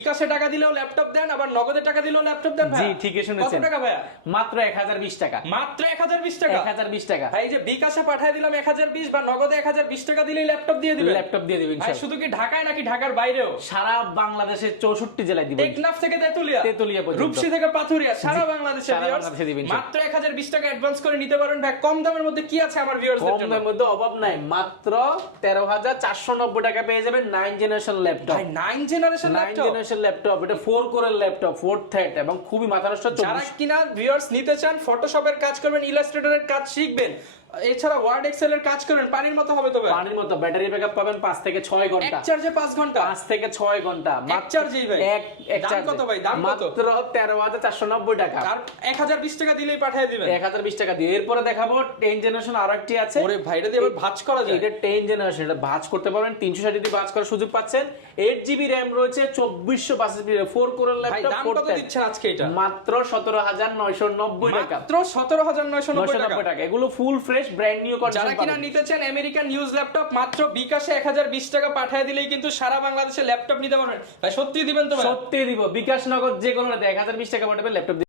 বিকাশে টাকা দিলেও ল্যাপটপ দেন, আবার নগদে টাকা দিলেও ল্যাপটপ দেন ভাই। জি ঠিকই শুনেছেন। কত টাকা ভাইয়া? মাত্র 1020 টাকা। মাত্র 1020 টাকা। 1020 টাকা। ভাই যে বিকাশে পাঠিয়ে দিলাম 1020 বা নগদে 1020 টাকা দিলেই ল্যাপটপ দিয়ে দিবেন। ল্যাপটপ দিয়ে দিবেন ভাই শুধু কি ঢাকায় নাকি ঢাকার বাইরেও? সারা বাংলাদেশের 64 জেলায় দিবেন। টেকনাফ থেকে তেতুলিয়া পর্যন্ত। রূপসী থেকে পাথুরিয়া সারা বাংলাদেশে সারা ভিউয়ার্স বাংলাদেশে দিবেন। মাত্র 1020 টাকা অ্যাডভান্স করে নিতে পারেন ভাই। কম দামের মধ্যে কি আছে আমার ভিউয়ার্সদের কম জন্য? দামের মধ্যে অভাব নাই, মাত্র 13490 টাকা পেয়ে যাবেন 9 জেনারেশন ল্যাপটপ। ভাই 9 জেনারেশন 9 ল্যাপটপ। জেনারেশন ল্যাপটপ, এটা 4 কোরের ল্যাপটপ, 4th থ্রেড এবং খুবই মাথা নষ্ট। যারা কিনা ভিউয়ার্স নিতে চান, ফটোশপের কাজ করবেন, ইলাস্ট্রেটরের কাজ শিখবেন, এছাড়া ওয়ার্ড এক্সেল এর কাজ করবেন, পানির মতো হবে তো ভাই। পানির মতো ব্যাটারি ব্যাকআপ পাবেন 5 থেকে 6 এক ঘন্টা। চার্জে 5 ঘন্টা। 5 থেকে 6 ঘন্টা এক চার্জেই ভাই। এক দাম চার্জে। কত ভাই? দাম কত? মাত্র 13490 টাকা। আর 1020 টাকা দিলেই পাঠিয়ে দিবেন। 1020 টাকা দিয়ে। এরপরে দেখাবো 10 জেনারেশন আরেকটি আছে। ওরে ভাই এটা দিয়ে আবার ভাঁজ করা যায়। এটা 10 জেনারেশন, এটা ভাঁজ করতে পারবেন, 360 ডিগ্রি ভাঁজ করার সুযোগ পাচ্ছেন। 8GB RAM রয়েছে, 2432 4 কোরের ভাই ল্যাপটপ। দাম কত দিচ্ছেন আজকে এটা? মাত্র 17990 টাকা। মাত্র 17990 টাকা। 990 টাকা। এগুলো full fresh brand new condition যারা কিনা নিতে চান আমেরিকান ইউজ ল্যাপটপ, মাত্র বিকাশে 1020 টাকা পাঠিয়ে দিলেই কিন্তু সারা বাংলাদেশে ল্যাপটপ নিতে পারবেন। ভাই সত্যি দিবেন তো ভাই? সত্যি দিব। বিকাশ নগদ যে কোনো 1020 টাকা পাঠাবেন ল্যাপটপ।